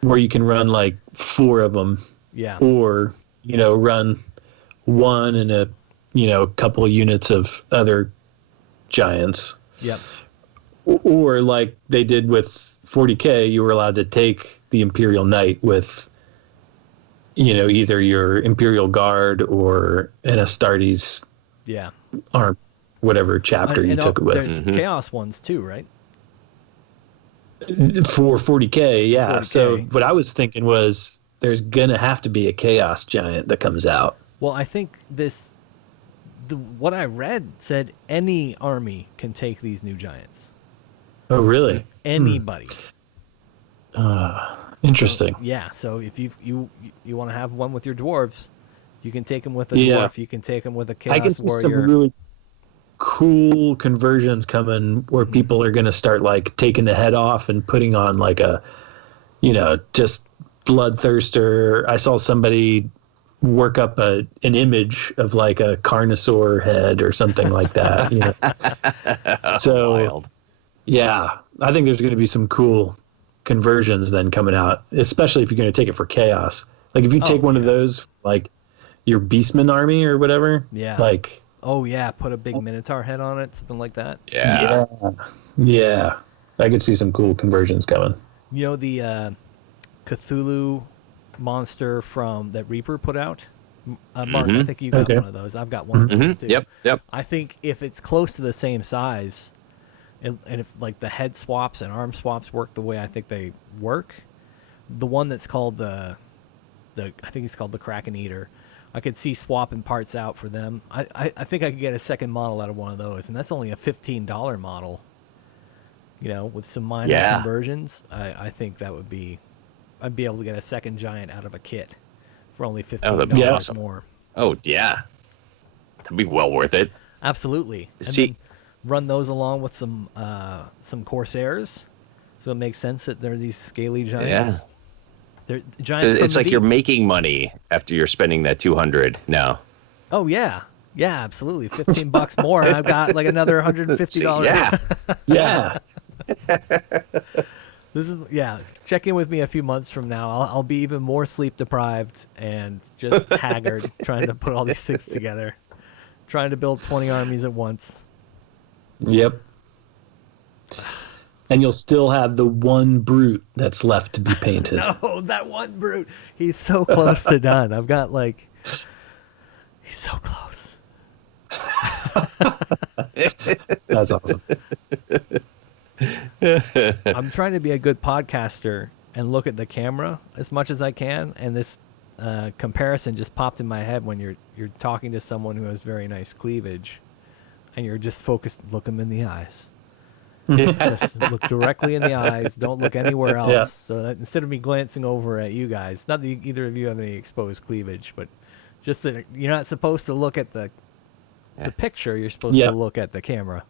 Where you can run like 4 of them. Yeah. Or, run one and a couple of units of other giants. Yep. Or like they did with 40K, you were allowed to take the Imperial Knight with, either your Imperial Guard or an Astartes arm, whatever chapter you took it with. There's Chaos ones too, right? For 40K, yeah. 40K. So what I was thinking was there's going to have to be a Chaos Giant that comes out. Well, I think what I read said any army can take these new giants. Oh, really? Anybody. Interesting. So if you want to have one with your dwarves, you can take them with a dwarf. You can take them with a Chaos I can see Warrior. some really cool conversions coming where people are going to start like taking the head off and putting on like a, just bloodthirster. I saw somebody work up an image of like a Carnosaur head or something like that. So Wild. Yeah, I think there's going to be some cool conversions then coming out, especially if you're going to take it for Chaos. Like if you take one of those, like your Beastman army or whatever. Yeah. Like. Oh yeah, put a big Minotaur head on it, something like that. Yeah. I could see some cool conversions coming. The Cthulhu monster from that Reaper put out. Mark, I think you got one of those. I've got one of those too. Yep. I think if it's close to the same size, and if like the head swaps and arm swaps work the way I think they work, the one that's called I think it's called the Kraken Eater, I could see swapping parts out for them. I think I could get a second model out of one of those, and that's only a $15 model. With some minor conversions, I think that would be, I'd be able to get a second giant out of a kit for only $15 more. Oh yeah, that'd be well worth it. Absolutely. And then run those along with some Corsairs, so it makes sense that they're these scaly giants. Yeah. They're giants. So it's like you're making money after you're spending that $200 now. Oh yeah, absolutely. $15 more, and I've got like another $150. Yeah. This is check in with me a few months from now. I'll be even more sleep deprived and just haggard trying to put all these things together, trying to build 20 armies at once. Yep. And you'll still have the one brute that's left to be painted. No, that one brute. He's so close to done. I've got he's so close. That's awesome. I'm trying to be a good podcaster and look at the camera as much as I can, and this comparison just popped in my head when you're talking to someone who has very nice cleavage, and you're just focused. Look them in the eyes. Just look directly in the eyes. Don't look anywhere else. Yeah. So that instead of me glancing over at you guys, not that either of you have any exposed cleavage, but just that you're not supposed to look at the picture. You're supposed to look at the camera.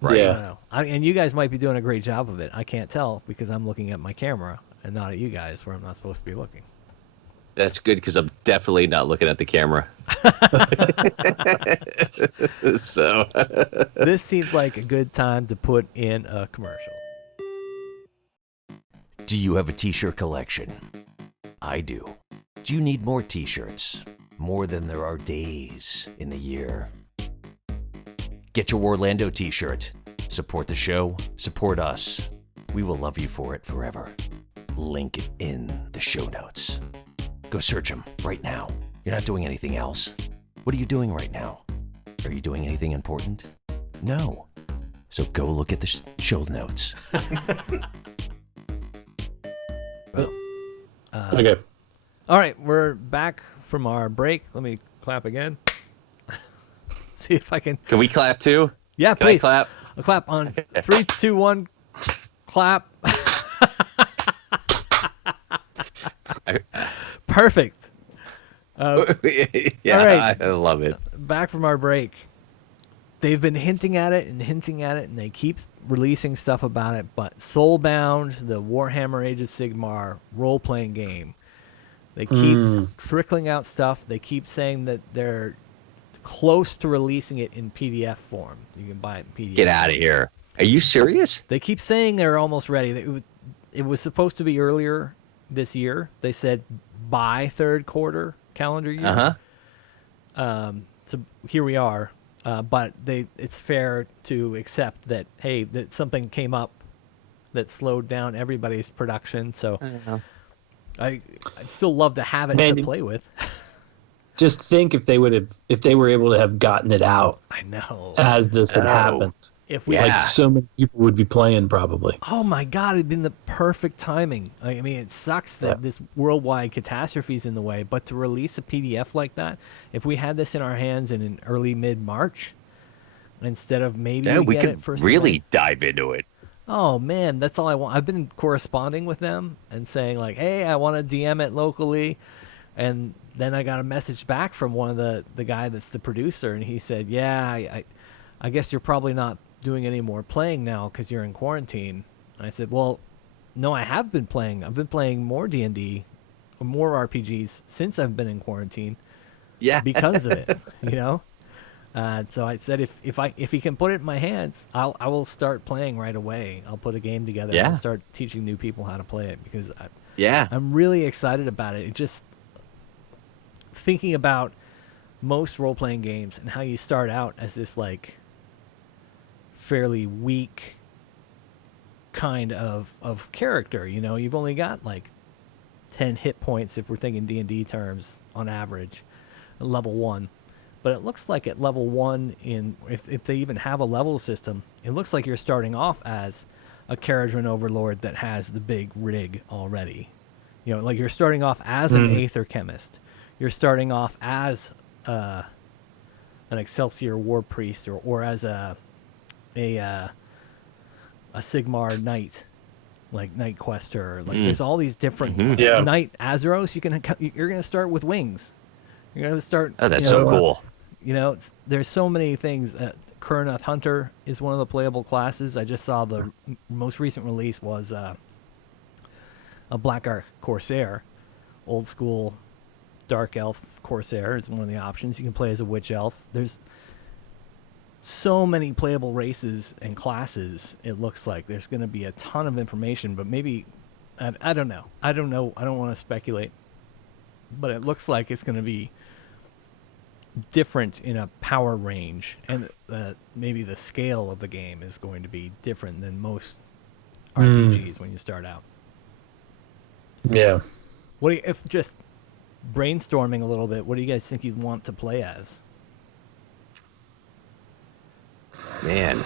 Right. I don't know. And you guys might be doing a great job of it. I can't tell because I'm looking at my camera and not at you guys where I'm not supposed to be looking. That's good because I'm definitely not looking at the camera. So this seems like a good time to put in a commercial. Do you have a t-shirt collection? I do. Do you need more t-shirts? More than there are days in the year. Get your WARlando t-shirt. Support the show, support us. We will love you for it forever. Link in the show notes. Go search them right now. You're not doing anything else. What are you doing right now? Are you doing anything important? No. So go look at the show notes. Okay. All right, we're back from our break. Let me clap again. See if I can. Can we clap too? Yeah, Can I please. clap? A clap on 3, 2, 1. Clap. Perfect. Yeah, all right. I love it. Back from our break. They've been hinting at it, and they keep releasing stuff about it. But Soulbound, the Warhammer Age of Sigmar role-playing game, they keep trickling out stuff. They keep saying that they're close to releasing it in PDF form. You can buy it in PDF. Get out of here. Are you serious? They keep saying they're almost ready. It was supposed to be earlier this year. They said by third quarter calendar year. So here we are. But it's fair to accept that, hey, that something came up that slowed down everybody's production. So I'd still love to have it to play with. Just think if they were able to have gotten it out. I know. As this had happened. If we like so many people would be playing probably. Oh my God, it'd been the perfect timing. I mean, it sucks that this worldwide catastrophe's in the way, but to release a PDF like that, if we had this in our hands in early mid-March, instead of maybe we get could it first really dive into it. Oh man, that's all I want. I've been corresponding with them and saying like, hey, I want to DM it locally, and then I got a message back from one of the guy that's the producer, and he said, yeah, I guess you're probably not doing any more playing now because you're in quarantine. And I said, well, no, I have been playing. I've been playing more D&D, or more RPGs since I've been in quarantine. Yeah, because of it, you know. So I said, if he can put it in my hands, I will start playing right away. I'll put a game together and start teaching new people how to play it because I'm really excited about it. It just thinking about most role-playing games and how you start out as this like fairly weak kind of character, you know. You've only got like 10 hit points if we're thinking D&D terms on average at level 1, but it looks like at level 1 if they even have a level system, it looks like you're starting off as a Caradron overlord that has the big rig already, you know, like you're starting off as an Aether chemist, you're starting off as an Excelsior war priest or as a Sigmar knight, like Knight Quester. Like there's all these different Knight Azeros. You're gonna start with wings. You're gonna start. Oh, that's so cool. You know, there's so many things. Kurnoth Hunter is one of the playable classes. I just saw the most recent release was a Black Ark Corsair, old school Dark Elf Corsair is one of the options. You can play as a Witch Elf. There's so many playable races and classes. It looks like there's going to be a ton of information, but maybe I don't know. I don't want to speculate, but it looks like it's going to be different in a power range, and maybe the scale of the game is going to be different than most RPGs when you start out. Yeah. What do you, if just brainstorming a little bit, what do you guys think you'd want to play as? Man.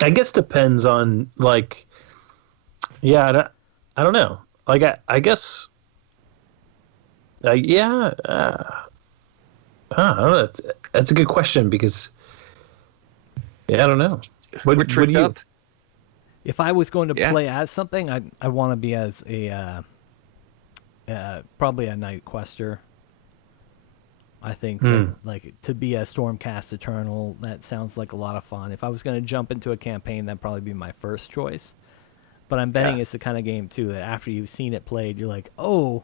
I guess depends on like, I don't know. Like I guess, I don't know. That's a good question because, I don't know. We're tricked up. If I was going to play as something, I want to be as probably a Knight Quester. I think that, like, to be a Stormcast Eternal, that sounds like a lot of fun. If I was going to jump into a campaign, that'd probably be my first choice. But I'm betting it's the kind of game, too, that after you've seen it played, you're like, oh,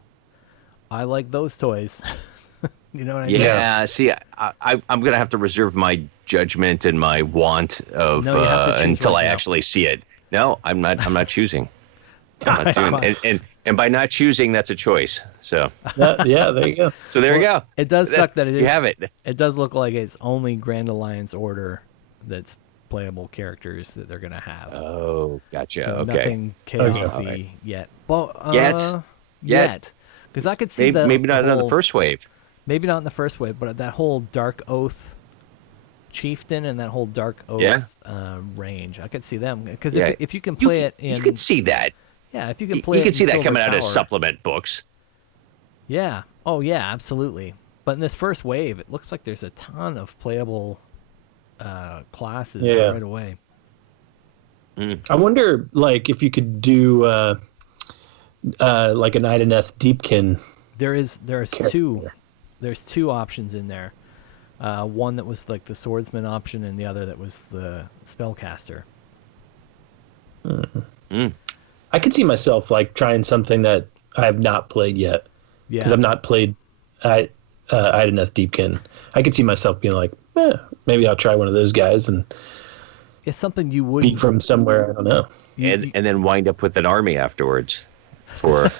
I like those toys. You know what I mean? Yeah, see, I'm going to have to reserve my judgment and my want of until I actually see it. No, I'm not choosing. I'm not doing, and by not choosing, that's a choice. So there you go. So there you go. It does suck that it is. You have it. It does look like it's only Grand Alliance Order that's playable characters that they're gonna have. Oh, gotcha. So okay. Nothing chaosy yet. But, Yet. Because I could see maybe not on the first wave. Maybe not in the first wave, but that whole Dark Oath Chieftain and that whole Dark Oath range, I could see them. Because if you can play it in, you can see that. Yeah, if you can play, you can see that Silver coming out Tower, as supplement books. Yeah. Oh yeah, absolutely. But in this first wave, it looks like there's a ton of playable classes right away. I wonder, like, if you could do like an Ideneth Deepkin. There's two options in there. One that was like the swordsman option, and the other that was the spellcaster. I could see myself like trying something that I have not played yet. Yeah, because I've not played Ideneth Deepkin. I could see myself being like, maybe I'll try one of those guys and. It's something you would be from somewhere, I don't know. And then wind up with an army afterwards for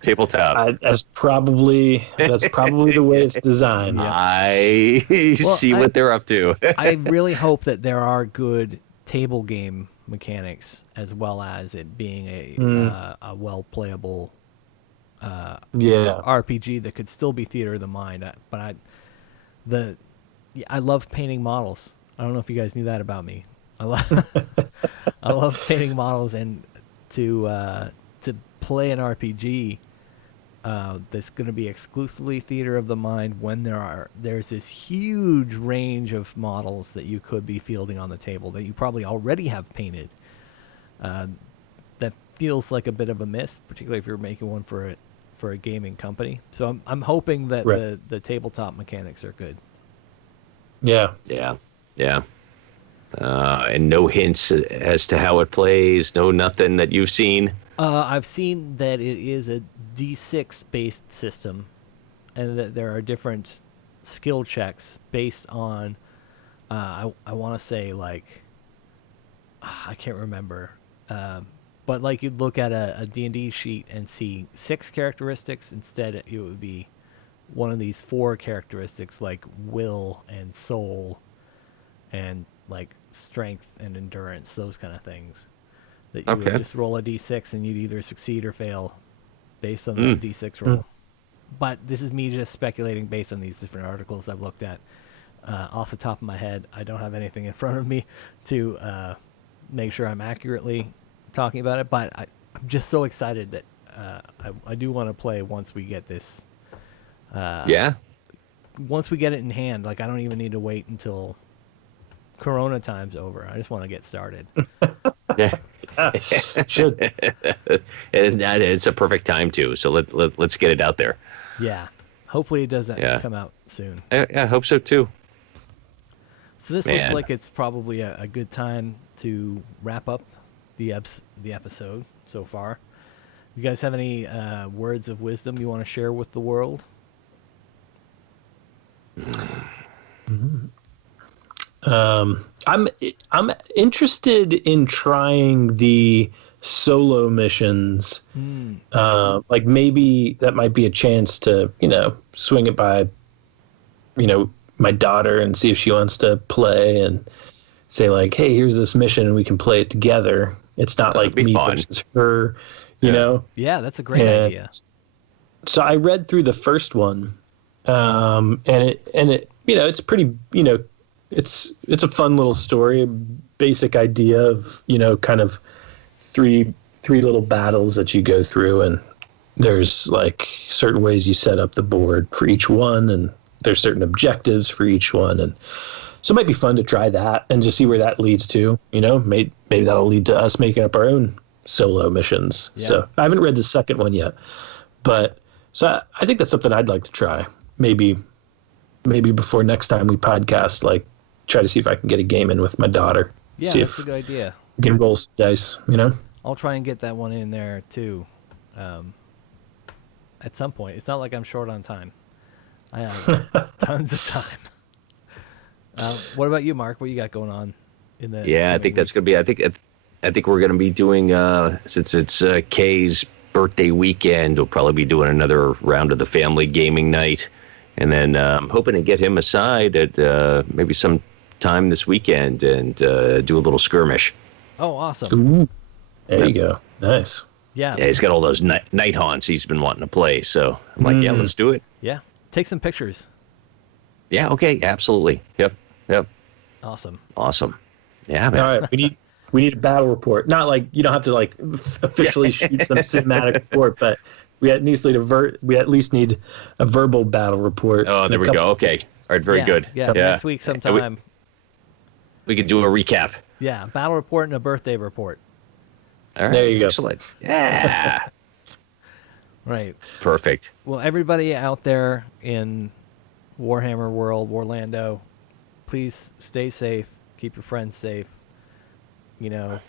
tabletop. That's probably the way it's designed. Yeah. I see what they're up to. I really hope that there are good table game mechanics as well as it being a well playable RPG that could still be theater of the mind. But I love painting models. I don't know if you guys knew that about me. I love painting models, and to play an RPG that's going to be exclusively theater of the mind when there's this huge range of models that you could be fielding on the table that you probably already have painted. That feels like a bit of a miss, particularly if you're making one for a gaming company. So I'm hoping that the tabletop mechanics are good. Yeah. And no hints as to how it plays. No nothing that you've seen. I've seen that it is a D6 based system, and that there are different skill checks based on. I want to say like. I can't remember, but like you'd look at a D&D sheet and see 6 characteristics. Instead, it would be one of these 4 characteristics like will and soul, and like strength and endurance, those kind of things. That you would just roll a d6 and you'd either succeed or fail based on the d6 roll. But this is me just speculating based on these different articles I've looked at. Off the top of my head, I don't have anything in front of me to make sure I'm accurately talking about it, but I'm just so excited that I do want to play once we get this. Once we get it in hand, like I don't even need to wait until Corona time's over. I just want to get started. Should. And it's a perfect time too. So let's get it out there. Yeah. Hopefully it does come out soon. I hope so too. So this looks like it's probably a good time to wrap up the episode so far. You guys have any words of wisdom you want to share with the world? I'm interested in trying the solo missions. Like maybe that might be a chance to, swing it by, my daughter and see if she wants to play and say like, hey, here's this mission and we can play it together. It's not like me versus her, you know? Yeah, that's a great idea. So I read through the first one, and it it's pretty, it's a fun little story, basic idea of, kind of three little battles that you go through, and there's like certain ways you set up the board for each one, and there's certain objectives for each one, and so it might be fun to try that and just see where that leads to. Maybe that'll lead to us making up our own solo missions. Yeah. So I haven't read the second one yet, but so I think that's something I'd like to try. Maybe before next time we podcast, like try to see if I can get a game in with my daughter. Yeah, see that's a good idea. We can roll some dice, I'll try and get that one in there too. At some point. It's not like I'm short on time. I have tons of time. What about you, Mark? What you got going on in the? Yeah, I think that's gonna be. I think we're gonna be doing since it's Kay's birthday weekend. We'll probably be doing another round of the family gaming night, and then I'm hoping to get him aside at maybe some time this weekend and do a little skirmish. Oh, awesome! Ooh, there you go. Nice. Yeah. Yeah, he's got all those night haunts he's been wanting to play. So I'm like, yeah, let's do it. Yeah, take some pictures. Yeah. Okay. Absolutely. Yep. Awesome. All Yeah, man. right, we need a battle report. Not like you don't have to like officially shoot some cinematic report, but We at least need a verbal battle report. Oh, there we go. Okay. All right. Very good. Yeah, next week sometime. We could do a recap. Yeah, battle report and a birthday report. All right. There you go. Excellent. Yeah. Right. Perfect. Well, everybody out there in Warhammer world, Warlando, please stay safe. Keep your friends safe. You know,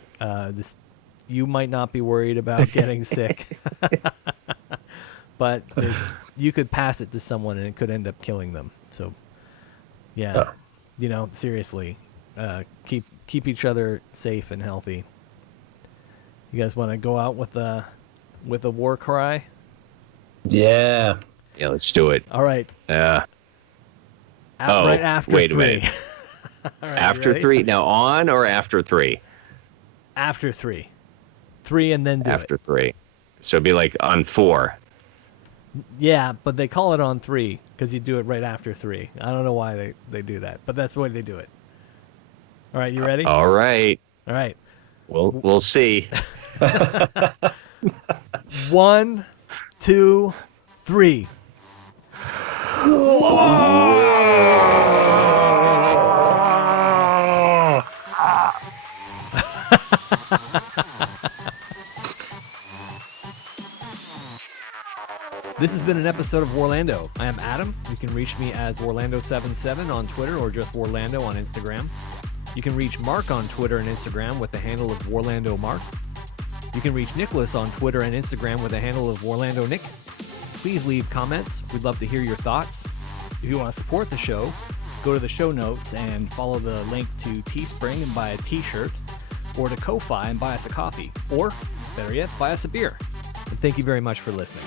you might not be worried about getting sick, but you could pass it to someone and it could end up killing them. So, yeah, you know, seriously, keep each other safe and healthy. You guys want to go out with a war cry? Yeah. Yeah, let's do it. All right. Yeah. Right after wait 3. a minute. All right, After 3? Now on or after 3? After 3. 3 and then do after it. 3. So it'd be like on 4. Yeah, but they call it on 3 because you do it right after 3. I don't know why they do that, but that's the way they do it. All right, you ready? All right. All right. We'll see. 1, 2, 3. This has been an episode of Warlando. I am Adam. You can reach me as Warlando77 on Twitter or just Warlando on Instagram. You can reach Mark on Twitter and Instagram with the handle of WarlandoMark. You can reach Nicholas on Twitter and Instagram with the handle of WarlandoNick. Please leave comments. We'd love to hear your thoughts. If you want to support the show, go to the show notes and follow the link to Teespring and buy a t-shirt, or to Ko-Fi and buy us a coffee, or, better yet, buy us a beer. And thank you very much for listening.